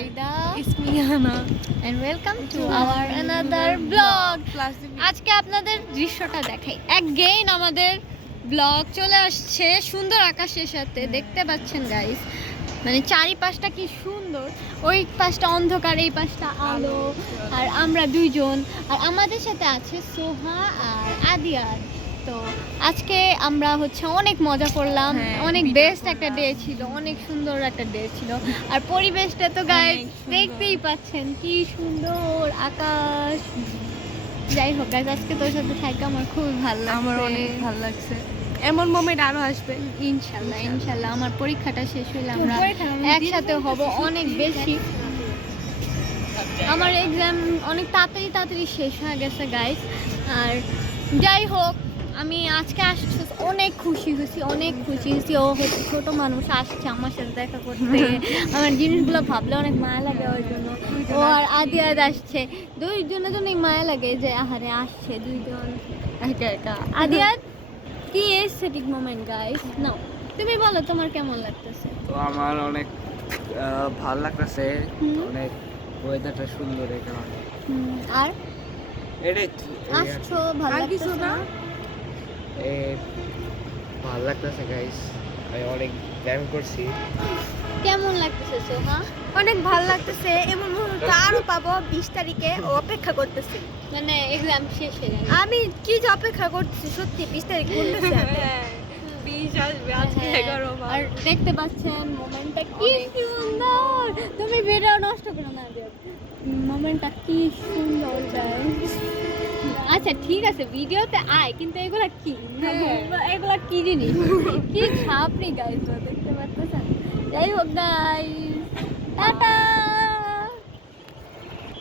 Saida. It's me, Hana. And welcome to our another vlog. আজকে আপনাদের দৃশ্যটা দেখাই। Again আমাদের ব্লগ চলে আসছে সুন্দর আকাশের সাথে, দেখতে পাচ্ছেন গাইস। মানে চারিপাশটা কি সুন্দর, ওই পাশটা অন্ধকার, এই পাশটা আলো, আর আমরা দুইজন, আর আমাদের সাথে আছে সোহা আর আদিয়ার। তো আজকে আমরা অনেক মজা করলাম, অনেক বেস্ট একটা ডে ছিল, অনেক সুন্দর একটা ডে ছিল। আর পরিবেশটা তো গাইস দেখতেই পাচ্ছেন কি সুন্দর আকাশ। যাই হোক গাইস, আজকে তোর সাথে থাকা আমার খুব ভালো লাগছে। আমার অনেক ভালো লাগছে। এমন মোমেন্ট আরো আসবে ইনশাল্লাহ ইনশাল্লাহ। আমার পরীক্ষাটা শেষ হলে আমরা একসাথে হব অনেক বেশি। আমার এক্সাম অনেক তাড়াতাড়ি শেষ হয়ে গেছে গাইস। আর যাই হোক, আমি আজকে আসছি অনেক খুশি হয়েছি, ও ছোট মানুষ আসছে আমার সাথে দেখা করতে। আমার জিনিসগুলো ভাবলে অনেক মায়া লাগে ওই জন্য। ও আর আদিয়াদ আসছে, দুইজনের জন্যই মায়া লাগে যে আহারে আসছে দুইজন একা একা। আদিয়াদ কি এস্থেটিক মোমেন্ট গাইস, নাও তুমি বলো তোমার কেমন লাগতেছে? তো আমার অনেক ভালো লাগতেছে, অনেক ওয়েদারটা সুন্দর এই কারণে। আর এটাই আসছো ভালো লাগতেছে না? ভালো লাগতেছে গাইস, আমি অনেক প্ল্যান করছি। কেমন লাগতেছে সোহা? অনেক ভালো লাগতেছে। এমন মুহূর্ত আরো পাবো 20 তারিখে, অপেক্ষা করতেছি। মানে এক্সাম শেষ হয়ে গেল, আমি কি যে অপেক্ষা করতেছি সত্যি। 20 তারিখ বলতেছে 20 আসবে, আজকে 11 আর দেখতে পাচ্ছেন মোমেন্টটা কি সুন্দর। তুমি ভিডিও নষ্ট করো না, মোমেন্টটা কি সুন্দর গাইস। আচ্ছা ঠিক আছে, ভিডিওতে আয়, কিন্তু এগুলা কি, এগুলা কি জিনিস, কি ছাপড়ি গাইস দেখতে পাচ্ছেন। যাই হোক guys, tata,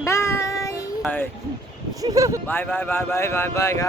bye bye bye bye bye bye bye bye.